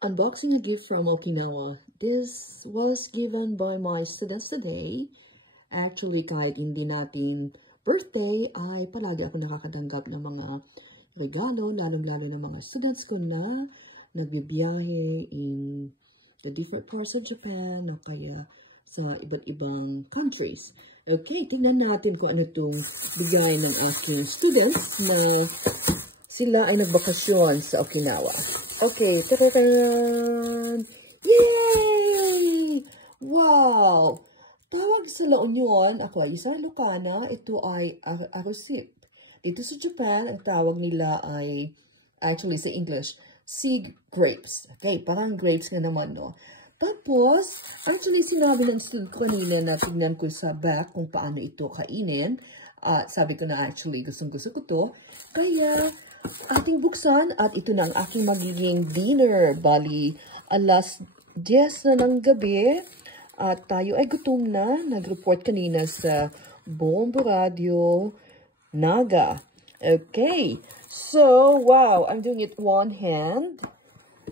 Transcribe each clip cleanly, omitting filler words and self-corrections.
Unboxing a gift from Okinawa. This was given by my students today. Actually, kahit hindi natin birthday, ay palagi ako nakakatanggap ng mga regalo, lalong-lalo ng mga students ko na nagbibiyahe in the different parts of Japan o kaya sa iba't ibang countries. Okay, tingnan natin kung ano itong bigay ng aking students na sila ay nagbakasyon sa Okinawa. Okay, tararan! Yay! Wow! Tawag sa La Union, ako ay isang Ilocana, ito ay arrosip. Dito sa Japan, ang tawag nila ay, actually sa English, sea grapes. Okay, parang grapes nga naman, no? Tapos, actually sinabi ng student ko kanina na tignan ko sa back kung paano ito kainin. Sabi ko na actually gustong-gusto ko to. Kaya, ating buksan at ito na ang aking magiging dinner. Bali, alas 10 na ng gabi at tayo ay gutom na. Nag-report kanina sa Bombo Radio Naga. Okay. So, wow. I'm doing it one hand.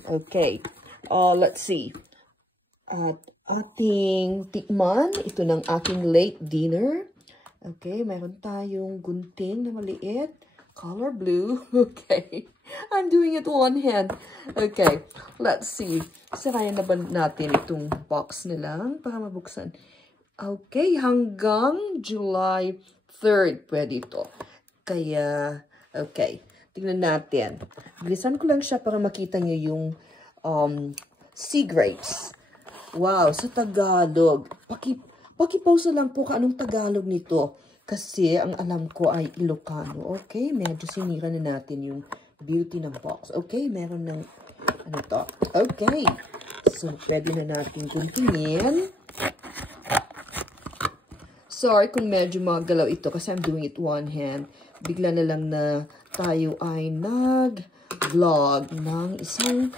Okay. Let's see. At ating tikman. Ito ng aking late dinner. Okay. Mayroon tayong gunting na maliit. Color blue. Okay. I'm doing it one hand. Okay. Let's see. Sarayan na ba natin itong box nila para mabuksan? Okay. Hanggang July 3rd pwede ito. Kaya, okay. Tingnan natin. Bilisan ko lang siya para makita nyo yung sea grapes. Wow. Sa Tagalog. Pakipausa lang po ka anong Tagalog nito. Kasi ang alam ko ay Ilocano. Okay, medyo sinira na natin yung beauty ng box. Okay, meron ng ano to. Okay, so pwede na natin guntingin. Sorry kung medyo magalaw ito kasi I'm doing it one hand. Bigla na lang na tayo ay nag-vlog ng isang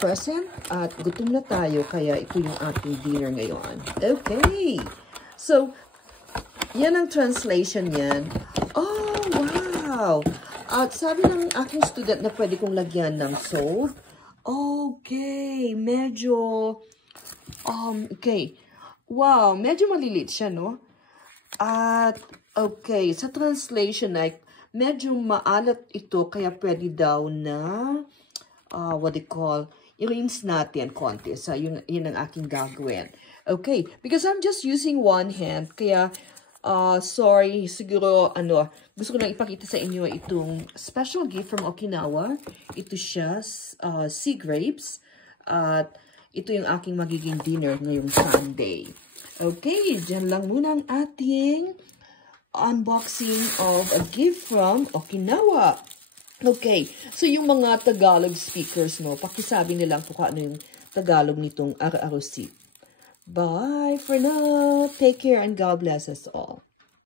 present at gutom na tayo kaya ito yung ating dinner ngayon. Okay, so yan ang translation yan. Oh, wow! At sabi ng aking student na pwede kong lagyan ng salt. Okay, medyo, okay. Wow, medyo malilit siya, no? At, okay, sa translation ay medyo maalat ito, kaya pwede daw na, what they call, i-rinse natin konti. So, yun ang aking gagawin. Okay, because I'm just using one hand, kaya, sorry, siguro, gusto ko lang ipakita sa inyo itong special gift from Okinawa. Ito siya, sea grapes. At ito yung aking magiging dinner ngayong Sunday. Okay, dyan lang muna ang ating unboxing of a gift from Okinawa. Okay, so yung mga Tagalog speakers mo, pakisabi nilang kung ano yung Tagalog nitong ara-arosip. Bye for now. Take care and God bless us all.